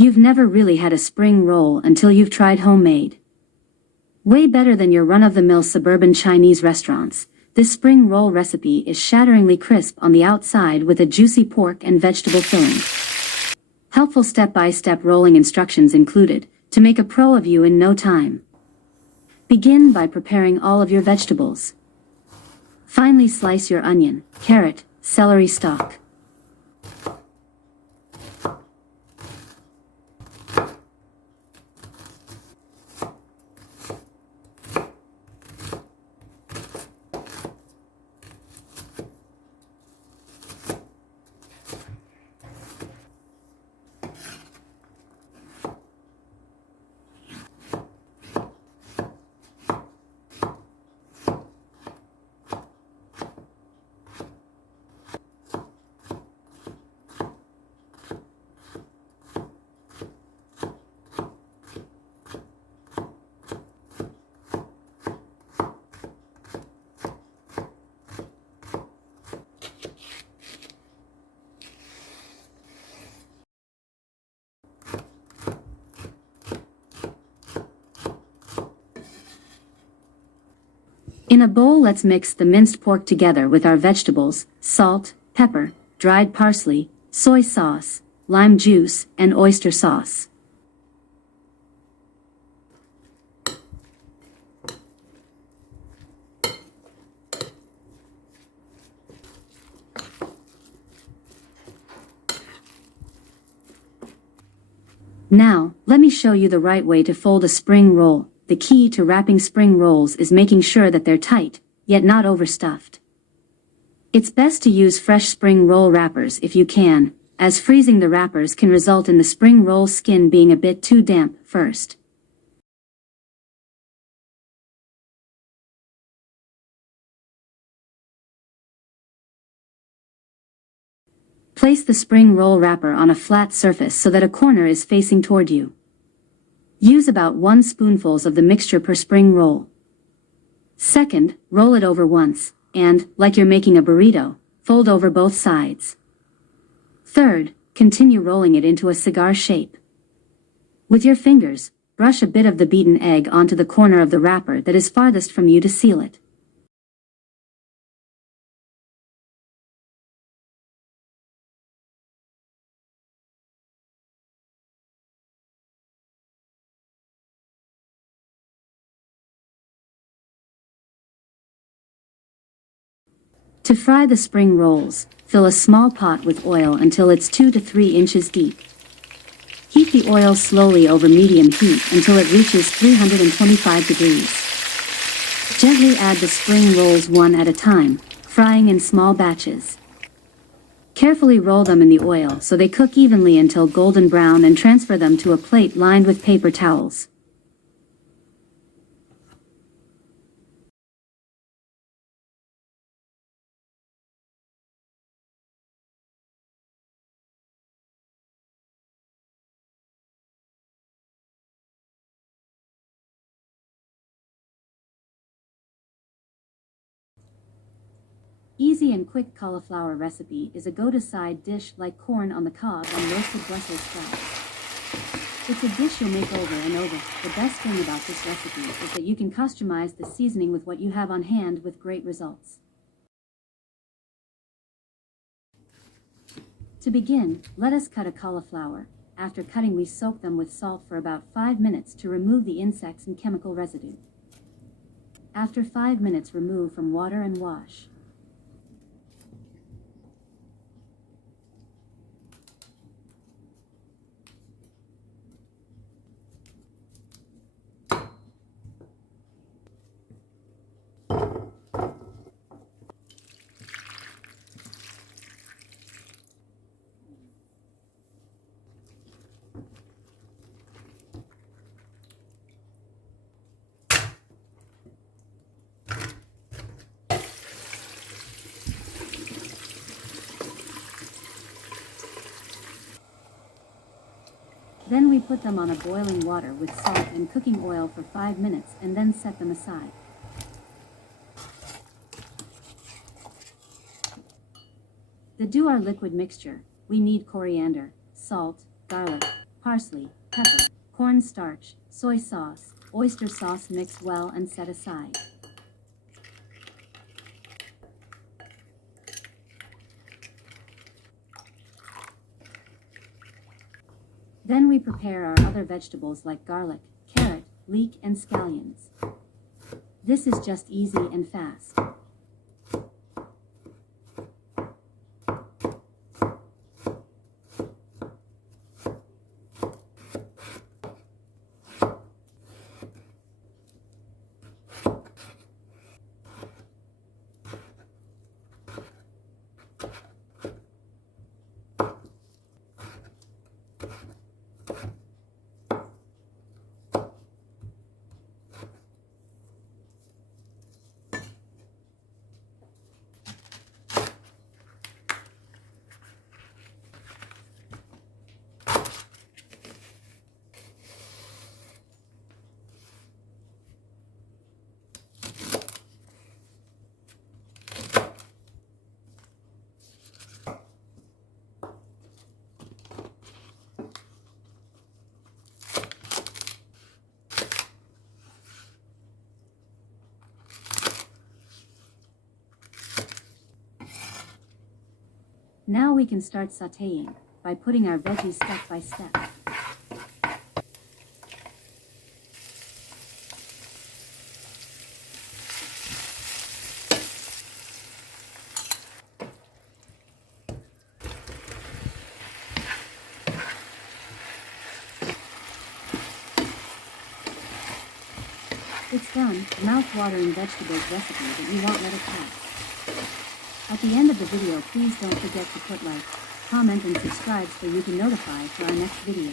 You've never really had a spring roll until you've tried homemade. Way better than your run-of-the-mill suburban Chinese restaurants, this spring roll recipe is shatteringly crisp on the outside with a juicy pork and vegetable filling. Helpful step-by-step rolling instructions included, to make a pro of you in no time. Begin by preparing all of your vegetables. Finely slice your onion, carrot, celery stalk. In a bowl, let's mix the minced pork together with our vegetables, salt, pepper, dried parsley, soy sauce, lime juice, and oyster sauce. Now, let me show you the right way to fold a spring roll. The key to wrapping spring rolls is making sure that they're tight, yet not overstuffed. It's best to use fresh spring roll wrappers if you can, as freezing the wrappers can result in the spring roll skin being a bit too damp first. Place the spring roll wrapper on a flat surface so that a corner is facing toward you. Use about 1 spoonful of the mixture per spring roll. Second, roll it over once, and, like you're making a burrito, fold over both sides. Third, continue rolling it into a cigar shape. With your fingers, brush a bit of the beaten egg onto the corner of the wrapper that is farthest from you to seal it. To fry the spring rolls, fill a small pot with oil until it's 2 to 3 inches deep. Heat the oil slowly over medium heat until it reaches 325 degrees. Gently add the spring rolls one at a time, frying in small batches. Carefully roll them in the oil so they cook evenly until golden brown and transfer them to a plate lined with paper towels. Easy and quick cauliflower recipe is a go-to side dish like corn on the cob and roasted Brussels sprouts. It's a dish you'll make over and over. The best thing about this recipe is that you can customize the seasoning with what you have on hand with great results. To begin, let us cut a cauliflower. After cutting, we soak them with salt for about 5 minutes to remove the insects and chemical residue. After 5 minutes, remove from water and wash. Then we put them on a boiling water with salt and cooking oil for 5 minutes and then set them aside. To do our liquid mixture, we need coriander, salt, garlic, parsley, pepper, cornstarch, soy sauce, oyster sauce. Mix well and set aside. Then we prepare our other vegetables like garlic, carrot, leek, and scallions. This is just easy and fast. Now we can start sautéing by putting our veggies step by step. It's done, mouth-watering vegetables recipe that you won't let it pass. At the end of the video, please don't forget to put like, comment and subscribe so you can notify for our next video.